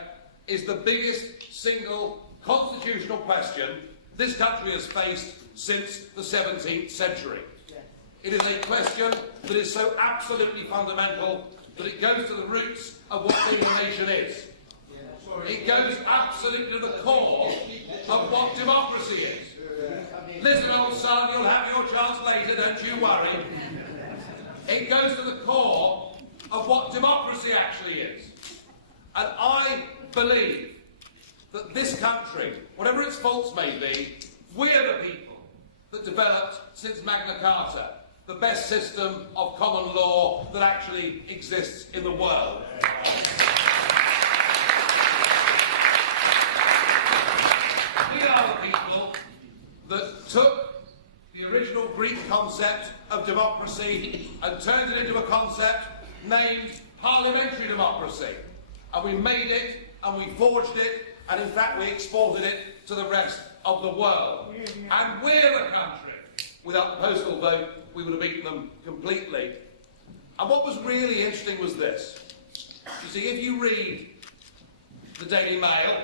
is the biggest single constitutional question this country has faced since the 17th century. It is a question that is so absolutely fundamental that it goes to the roots of what being a nation is. It goes absolutely to the core of what democracy is. Listen, old son, you'll have your chance later, don't you worry. It goes to the core of what democracy actually is. And I believe that this country, whatever its faults may be, we're the people that developed, since Magna Carta, the best system of common law that actually exists in the world. we are the people that took the original Greek concept of democracy and turned it into a concept named parliamentary democracy. And we made it, and we forged it, and in fact we exported it to the rest of the world. And we're the country. Without the postal vote, we would have beaten them completely. And what was really interesting was this. You see, if you read the Daily Mail,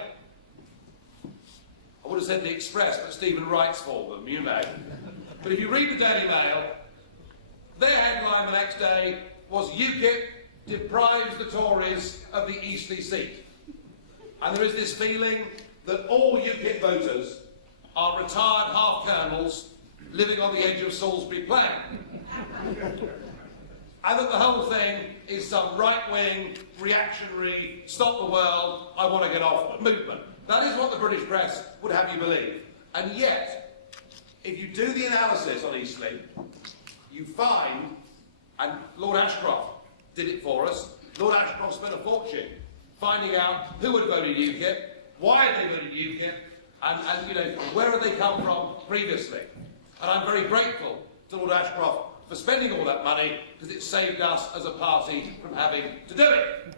I would have said the Express, but Stephen writes for them, you know. But if you read the Daily Mail, their headline the next day was UKIP deprives the Tories of the Eastleigh seat. And there is this feeling that all UKIP voters are retired half-colonels living on the edge of Salisbury Plain. And that the whole thing is some right-wing, reactionary, stop the world, I want to get off movement. That is what the British press would have you believe. And yet, if you do the analysis on Eastleigh, you find, and Lord Ashcroft did it for us, Lord Ashcroft spent a fortune finding out who had voted UKIP, why they voted UKIP, and you know, where had they come from previously. And I'm very grateful to Lord Ashcroft for spending all that money, because it saved us as a party from having to do it.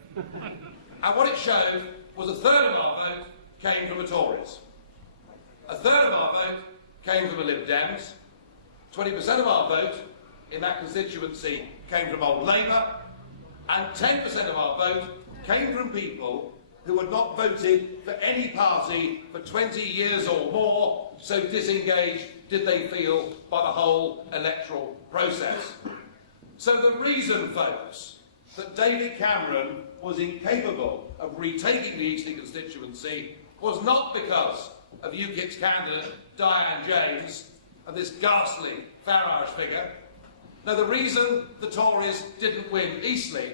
And what it showed was a third of our vote came from the Tories. A third of our vote came from the Lib Dems. 20% of our vote in that constituency came from Old Labour. And 10% of our vote came from people who had not voted for any party for 20 years or more, so disengaged did they feel by the whole electoral process. So the reason, folks, that David Cameron was incapable of retaking the Eastleigh constituency was not because of UKIP's candidate Diane James and this ghastly Farage figure. No, the reason the Tories didn't win Eastleigh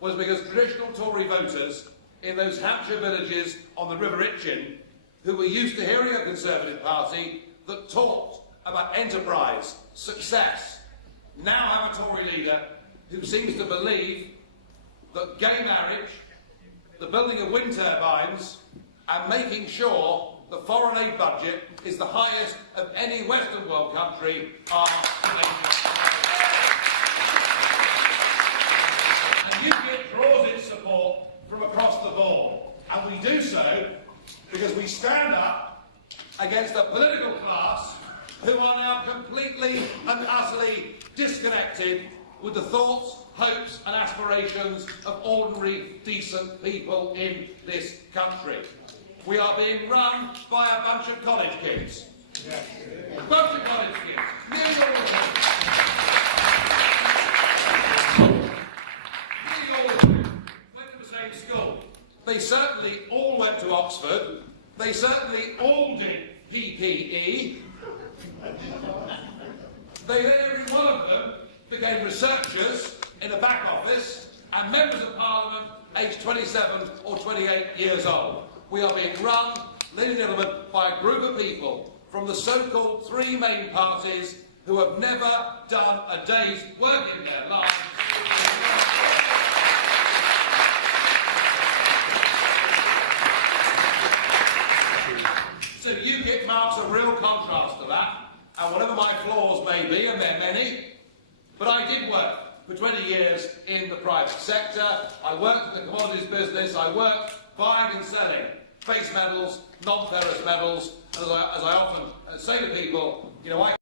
was because traditional Tory voters in those Hampshire villages on the River Itchen, who were used to hearing a Conservative Party that talked about enterprise, success, now have a Tory leader who seems to believe that gay marriage, the building of wind turbines, and making sure the foreign aid budget is the highest of any Western world country are and UKIP draws its support from across the board. And we do so because we stand up against a political class who are now completely and utterly disconnected with the thoughts, hopes and aspirations of ordinary, decent people in this country. We are being run by a bunch of college kids. Yes. A bunch of college kids. Nearly all of them. Nearly all of them went to the same school. They certainly all went to Oxford. They certainly all did PPE. Every one of them became researchers in a back office and members of Parliament aged 27 or 28 years old. We are being run, ladies and gentlemen, by a group of people from the so-called three main parties who have never done a day's work in their lives. So UKIP marks a real contrast to that, and whatever my flaws may be, and they're many, but I did work for 20 years in the private sector. I worked in the commodities business. I worked buying and selling base metals, non-ferrous metals, and as I often say to people, you know, I